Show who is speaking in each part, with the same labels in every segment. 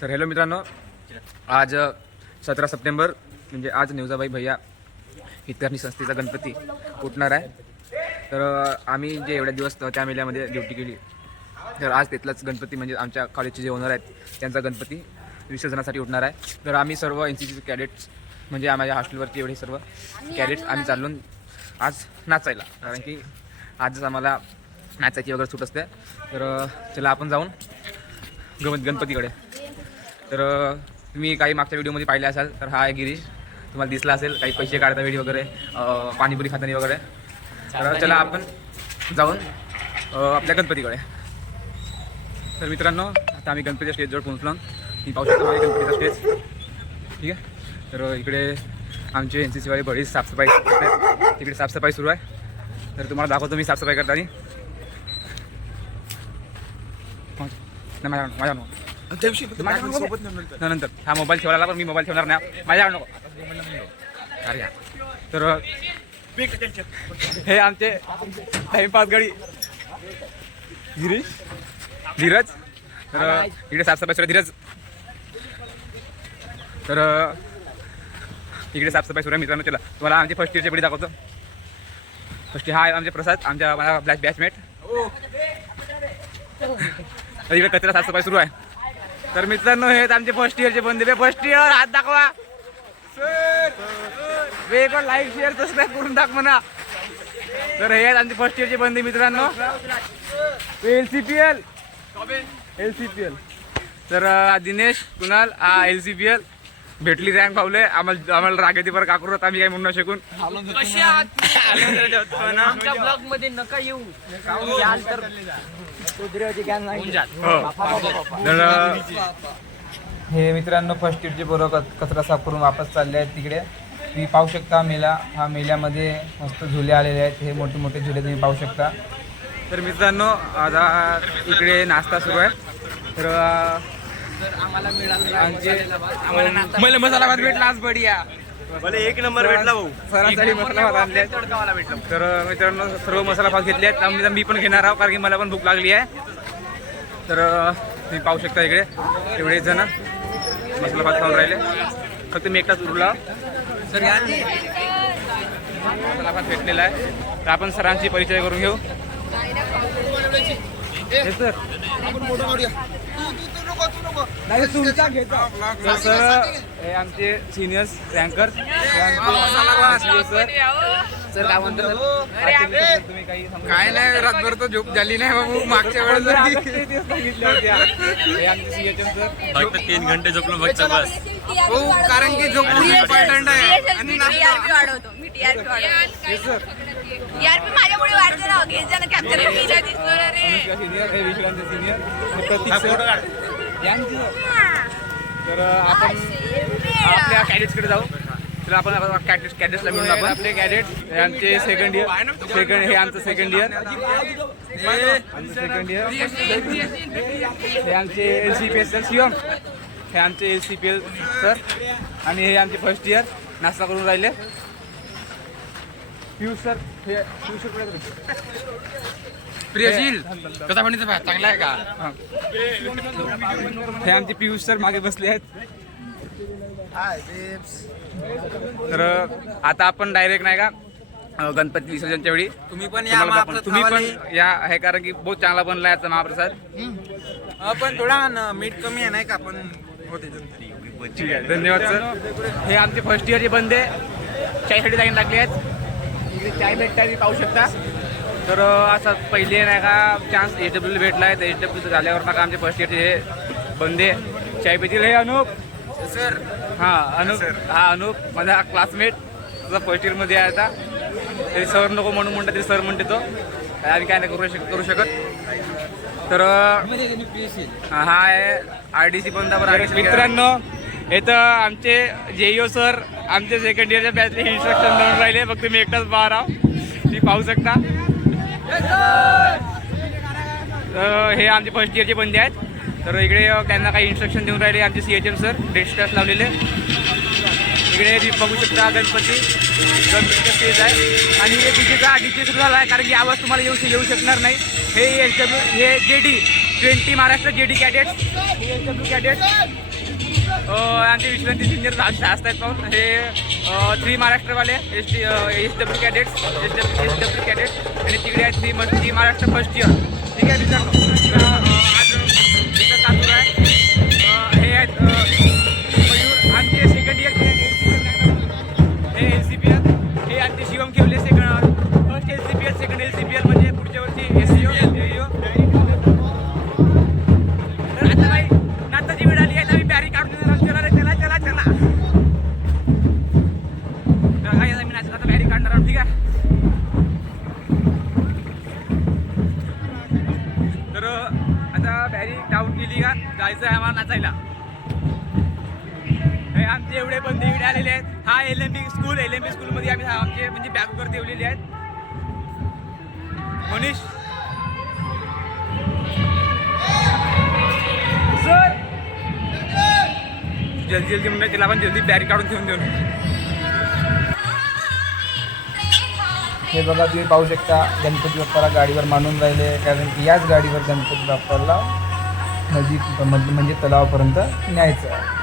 Speaker 1: तर हॅलो मित्रांनो. आज सतरा सप्टेंबर म्हणजे आज नेवजाबाई भैया हितकर्णी संस्थेचा गणपती उठणार आहे. तर आम्ही जे एवढ्या दिवस त्या मेल्यामध्ये ड्युटी केली तर आज तिथलाच गणपती म्हणजे आमच्या कॉलेजचे जे ओनर आहेत त्यांचा गणपती विसर्जनासाठी उठणार आहे. तर आम्ही सर्व एन सी सीचे कॅडेट्स म्हणजे आम्हाला हॉस्टेलवरती एवढे सर्व कॅडेट्स आम्ही चाललो आज नाचायला. कारण की आजच आम्हाला नाचायची वगैरे सूट असते. तर चला आपण जाऊन गम गणपतीकडे तर तुम्ही काही मागच्या व्हिडिओमध्ये पाहिले असाल तर हा आहे गिरीश. तुम्हाला दिसला असेल काही पैसे काढता वेळी वगैरे पाणीपुरी खाताना वगैरे. तर चला आपण जाऊन आपल्या गणपतीकडे. तर मित्रांनो आता आम्ही गणपतीच्या स्टेजजवळ पोहोचलो. मी पाहू शकतो माझ्या गणपतीचा स्टेज ठीक आहे? तर इकडे आमचे एन सी सीवाले बरीच साफसफाई तिकडे साफसफाई सुरू आहे. तर तुम्हाला दाखवतो मी साफसफाई करताना. नाही माझ्या माझ्या. माझ्या नंतर. हा मोबाईल ठेवला पण मी मोबाईल ठेवणार नाही. माझ्यावर नको. अरे. तर हे आमचे टाइमपास गाडी गिरीश? धीरज? तर इकडे साफसफाई सुरू आहे धीरज. तर इकडे साफसफाई सुरू आहे मित्रांनो चला. तुम्हाला आमचे फर्स्ट इयरचे बडी दाखवतो. फर्स्ट हा आहे आमचे प्रसाद आमच्या माझा ब्लॅक बॅचमेट तर इकडे कचरा साफसफाई सुरू आहे. तर मित्रांनो हे आहेत आमचे फर्स्ट इयरचे बंधू. फर्स्ट इयर हात दाखवा. वेगळं लाईक शेअर सबस्क्राईब करून दाख म्हणा. तर हे आहेत आमचे फर्स्ट इयरचे बंधू मित्रांनो. L C P L L C P L तर दिनेश कुणाल हा एल सी पी एल भेटली रँक पावले. आम्हाला आम्हाला राग येते बरं काकूरत आम्ही काही म्हणू नाही शकून.
Speaker 2: आमच्या ब्लॉगमध्ये नका येऊ. याल तर.
Speaker 1: हो. हे मित्रांनो फर्स्ट पोरं क- कचरा साफ करून वापस चालले आहेत तिकडे. तुम्ही पाहू शकता मेला. हा मेल्यामध्ये मस्त झुले आलेले आहेत. हे मोठे मोठे झुले तुम्ही पाहू शकता. तर मित्रांनो आता इकडे नाश्ता सुरू आहे. तर
Speaker 2: आम्हाला मिळालं मसाला भात भेटला आज बढिया.
Speaker 3: मला एक नंबर भेटला भाऊ.
Speaker 1: सरांसाठी मसाला भात आणले.
Speaker 2: तडकावाला भेटला
Speaker 1: तर मित्रांनो सर्व मसाला भात घेतले आहेत. आम्ही मी पण घेणार आहोत कारण की मला पण भूक लागली आहे. तर तुम्ही पाहू शकता इकडे. एवढे जण मसाला भात खाऊन राहिले. फक्त मी एकटाच उरला
Speaker 2: सर या
Speaker 1: मसाला भात भेटलेला आहे. तर आपण सरांची परिचय करून घेऊ. हे सर तर सर हे आमचे सिनियर्स रँकर सर सर काय म्हणतात? तुम्ही काही सांगू
Speaker 2: काय नाही रातभर तर झोप झाली नाही बाबू मागच्या वेळेस
Speaker 1: शकता?
Speaker 2: जर
Speaker 1: हे आमचे सर
Speaker 3: फक्त तीन घंटे झोपलो फक्त बस.
Speaker 2: हो कारण की झोप इम्पॉर्टंट आहे. आणि
Speaker 4: टीआरपी वाढवतो. मी टीआरपी वाढवतो.
Speaker 1: सर
Speaker 4: टीआरपी माझ्यामुळे वाढतो ना. कॅप्चर मी नाही रे.
Speaker 1: सिनियर हे विश्रांत सिनियर प्रतीक सर तर आपण आपल्या कॅडेट्सकडे जाऊ. तर आपण कॅडेट्स कॅडेट्सला मिळून आपण. आपले कॅडेट हे आमचे सेकंड इयर सेकंड हे आमचं सेकंड इयर आमचं सेकंड इयर हे आमचे L C P S sir Shivam हे आमचे L C P L sir आणि हे आमचे फर्स्ट इयर नाश्ता करून राहिले. पियुष सर हे पियुष सर?
Speaker 2: प्रियशील कसा म्हणते भात चांगला आहे का?
Speaker 1: हा. हे आमचे पियुष सर मागे बसले आहेत. तर आता आपण डायरेक्ट नाही का? अं, गणपती विसर्जनच्या वेळी.
Speaker 2: तुम्ही पण या
Speaker 1: तुम्हाला. तुम्ही पण या हे कारण की बहुत चांगला बनला याचा महाप्रसाद.
Speaker 2: पण थोडा न- मीठ कमी आहे नाही का? पण होते
Speaker 1: ठीक आहे धन्यवाद सर हे आमचे फर्स्ट इयरचे बंदे. चायसाठी लाईन लागले आहेत. इकडे चाय भेटता तुम्ही पाहू शकता. तर असं पहिले नाही का चान्स एच डब्ल्यू भेटला आहे. तर एच डब्ल्यू झाल्यावर ना का आमचे फर्स्ट इयरचे हे बंदे. चाय पितील हे अनुप?
Speaker 2: सर
Speaker 1: हा अनुप. हा अनुप. माझा क्लासमेट तुझा फर्स्ट इयरमध्ये आहे आता. तरी सर नको म्हणून म्हणतो तरी सर म्हणते तो. आणि काय नाही करू शक करू शकत. तर हा आहे आर डी सी बंदावर मित्रांनो इथं आमचे जेईओ सर आमचे सेकंड इयरच्या बॅचले इन्स्ट्रक्शन देऊन राहिले. फक्त मी एकटाच बाहेर आहो तुम्ही पाहू शकता. तर हे आमचे फर्स्ट इयरचे बंदे आहेत. तर इकडे त्यांना काही इन्स्ट्रक्शन देऊन राहिले आमचे सी एच एम सर डेस्ट क्लास लावलेले. इकडे तुम्ही बघू शकता गणपती. गणपतीचा स्टेज आहे. आणि हे डीजेचा डीजे सुरू झाला आहे कारण की आवाज तुम्हाला येऊ येऊ शकणार नाही. हे एच डब्ल्यू हे जे D twenty Maharashtra J D cadet S W cadet आमचे विश्रांती सिनियर असतात पाहून हे three महाराष्ट्रवाले S T S W cadet S W S W cadet आणि तिकडे आहेत three three Maharashtra first year ठीक आहे मित्रांनो? तर आता बॅरी डाऊन गेली का? जायचं आहे आम्हाला नाचायला. हे आमचे एवढे बंदे इकडे आलेले आहेत. हा L M B school L M B स्कूलमध्ये आम्ही आमचे म्हणजे बॅग वगैरे ठेवलेले आहेत. मनीष. सर! जल्दी जल्दी म्हणजे तिला पण जल्दी बॅरी काढून ठेवून देऊ.
Speaker 5: हे बघा तुम्ही पाहू शकता गणपती बाप्पाला गाडीवर मानून राहिले कारण की याच गाडीवर गणपती बाप्पाला नदी म्हणजे तलावापर्यंत न्यायचं आहे.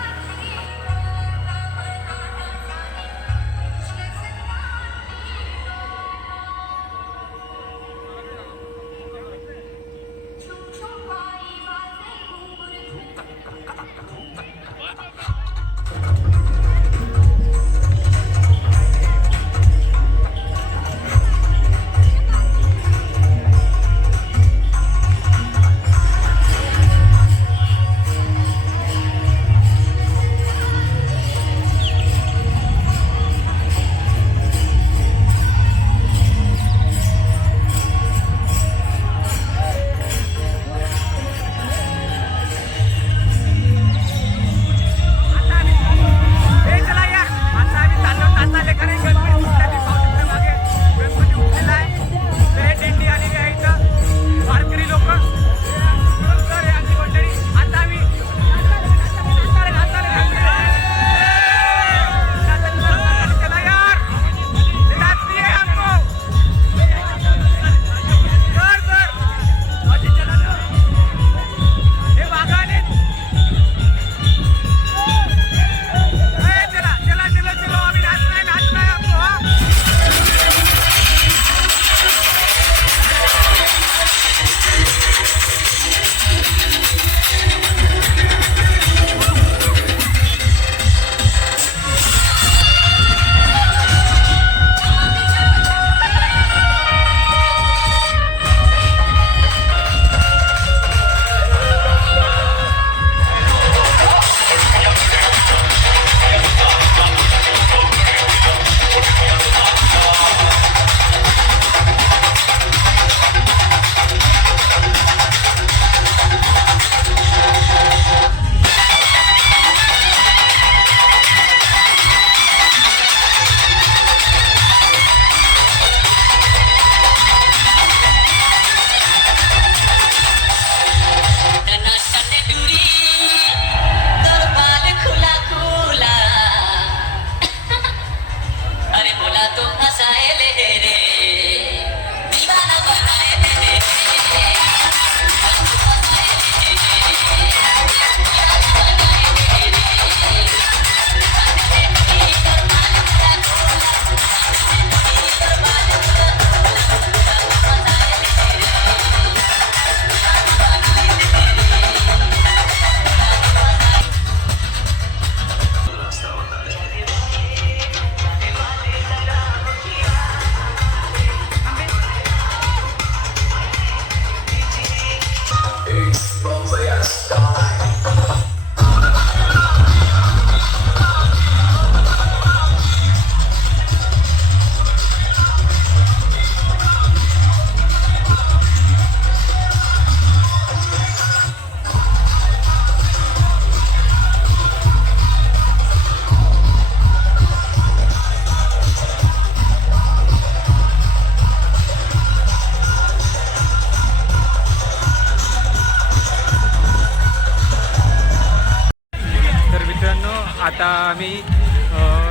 Speaker 1: आम्ही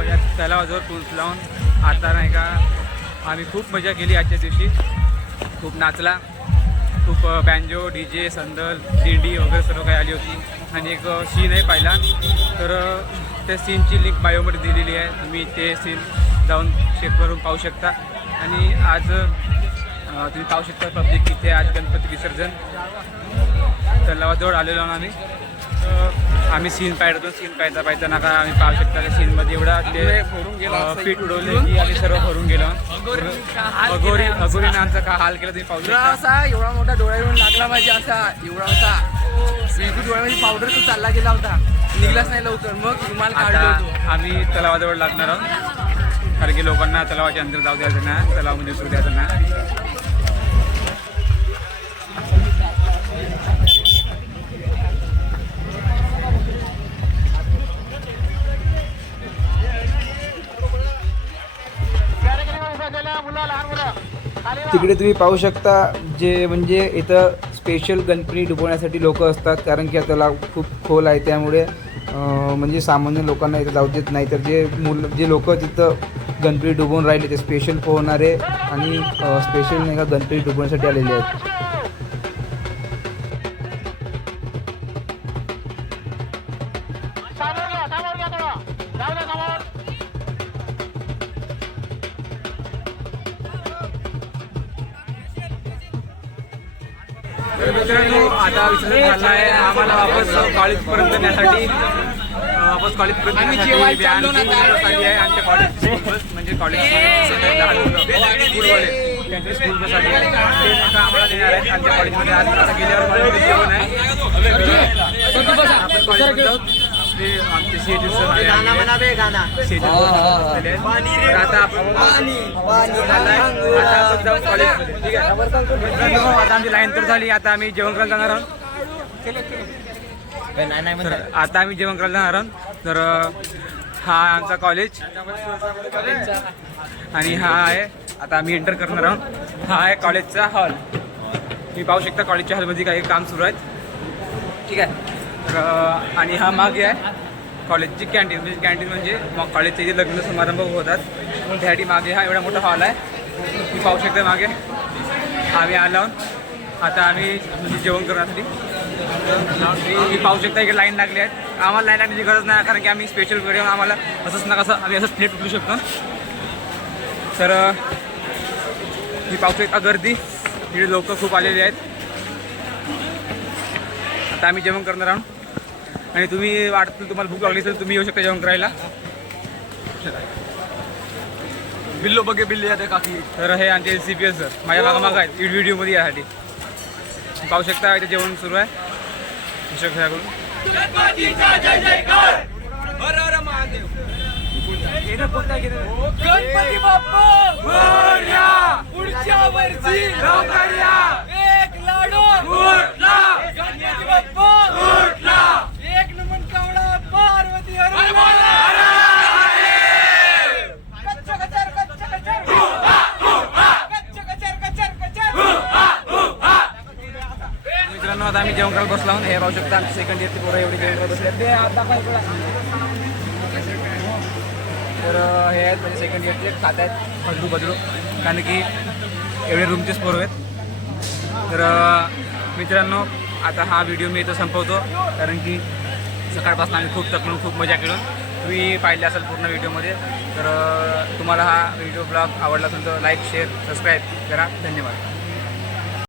Speaker 1: या तलावाजवळ टूल्स लावून आता नाही का आम्ही खूप मजा केली आजच्या दिवशी. खूप नाचला. खूप बँजो डी जे संदल दिंडी वगैरे सर्व काही आली होती. आणि एक सीन आहे पाहिला. तर त्या सीनची लिंक बायोमध्ये दिलेली आहे. तुम्ही ते सीन जाऊन चेक करून पाहू शकता. आणि आज तुम्ही पाहू शकता पब्लिक तिथे आज गणपती विसर्जन. तलावाजवळ आलेलो आम्ही. तर आम्ही सीन पाहिजे सीन पाहायचा पाहायचा. नका आम्ही पाहू शकता त्या सीनमध्ये एवढा ते पीठ उडवले की आम्ही सर्व भरून गेलो. अगोरी अगोरीने आमचा का हाल केला तुम्ही पाहू शकता.
Speaker 6: असा एवढा मोठा डोळा येऊन लागला माझ्या असा एवढा होता बिलकुल डोळ्यामध्ये पावडर तो चालला गेला होता. निघलाच नाही लवकर. मग रुमाल काढलो
Speaker 1: आम्ही तलावाजवळ लागणार आहोत. कारण की लोकांना तलावाच्या अंदर जाऊ द्यायचं ना तलावामध्ये उतरू द्यायचं ना
Speaker 7: तिकडे तुम्ही पाहू शकता जे म्हणजे इथं स्पेशल गणपती डुबवण्यासाठी लोक असतात कारण की त्याला खूप खोल आहे त्यामुळे म्हणजे सामान्य लोकांना इथं जाऊ देत नाही. तर जे मुलं जे लोक तिथं गणपती डुबवून राहिले ते स्पेशल पोहणारे आणि स्पेशल नाही का गणपती डुबवण्यासाठी आलेले आहेत.
Speaker 1: मित्रांनो आता विसर्जन झालं आहे आम्हाला वापस कॉलेजपर्यंत नेण्यासाठी वापस कॉलेजपर्यंत नेण्यासाठी व्हॅन बस आली आहे आमच्या कॉलेजची स्कूल बस म्हणजे कॉलेज स्कूलवाले त्यांची स्कूल बस आली आहे ते आता आम्हाला नेणार आहेत आमच्या कॉलेजमध्ये आज आता गेल्यावर कॉलेजमध्ये जेवण आहे आपण कॉलेजमध्ये ते आमचे सर. तर आता आपण झालंय. आता आपण जाऊ कॉलेजमध्ये ठीक आहे मित्रांनो, आता आमची लाईन तर झाली. आता आम्ही जेवण करायला जाणार आहोत. आता आम्ही जेवण करायला जाणार आहोत. तर हा आमचा कॉलेज आणि हा आहे आता आम्ही एंटर करणार आहोत. हा आहे कॉलेजचा हॉल तुम्ही पाहू शकता कॉलेजच्या हॉलमध्ये काही काम सुरू आहेत. ठीक आहे. तर आणि हा मागे आहे. कॉलेजची कॅन्टीन म्हणजे कॅन्टीन म्हणजे मग कॉलेजचे जे लग्न समारंभ होतात त्यासाठी मागे हा एवढा मोठा हॉल आहे. तुम्ही पाहू शकता मागे. आम्ही आलो. आता आम्ही म्हणजे जेवण करण्यासाठी. तुम्ही पाहू शकता इकडे लाईन लागली आहेत. आम्हाला लाईन लागण्याची गरज नाही कारण की आम्ही स्पेशल वेळ आम्हाला असंच ना कसं आम्ही असंच प्लेट उठू शकतो. तर मी पाहू शकता गर्दी. इकडे लोक खूप आलेली आहेत. आता आम्ही जेवण करणार आहोत. आणि तुम्ही वाटतं तुम्हाला भूक लागली असेल तुम्ही येऊ शकता जेवण करायला.
Speaker 6: बिल्लो बघे बिल्ले येते काकी.
Speaker 1: तर हे आमचे L C P S sir माझ्या मागामाग आहेत व्हिडिओमध्ये यासाठी. तुम्ही पाहू शकता इथे जेवण सुरू आहे. शिक्षक ह्याकडून
Speaker 6: गणपती बाप्पा पुढच्या वर्षी लवकर या एक लाडू उठला गणपती बाप्पा उठला एक नमन कावळा पार्वती कच्च कचर कच्च कचर कच्च कचर कचर कचर
Speaker 1: मित्रांनो आता आम्ही जेवण करायला बसला हे राहू शकता सेकंड इयरची पोरं एवढी जेवण करायला बसले आहेत. ते आता तर हे आहेत म्हणजे सेकंड इयरचे खात आहेत बदलू बदलू कारण की एवढे रूमचेच पोरं आहेत. तर मित्रांनो आता हा व्हिडिओ मी इथं संपवतो. कारण की सकाळपासून आम्ही खूप तकलून खूप मजा केलो. तुम्ही पाहिले असेल पूर्ण व्हिडिओमध्ये तर तुम्हाला हा व्हिडिओ ब्लॉग आवडला असेल तर लाईक शेअर सबस्क्राईब करा. धन्यवाद.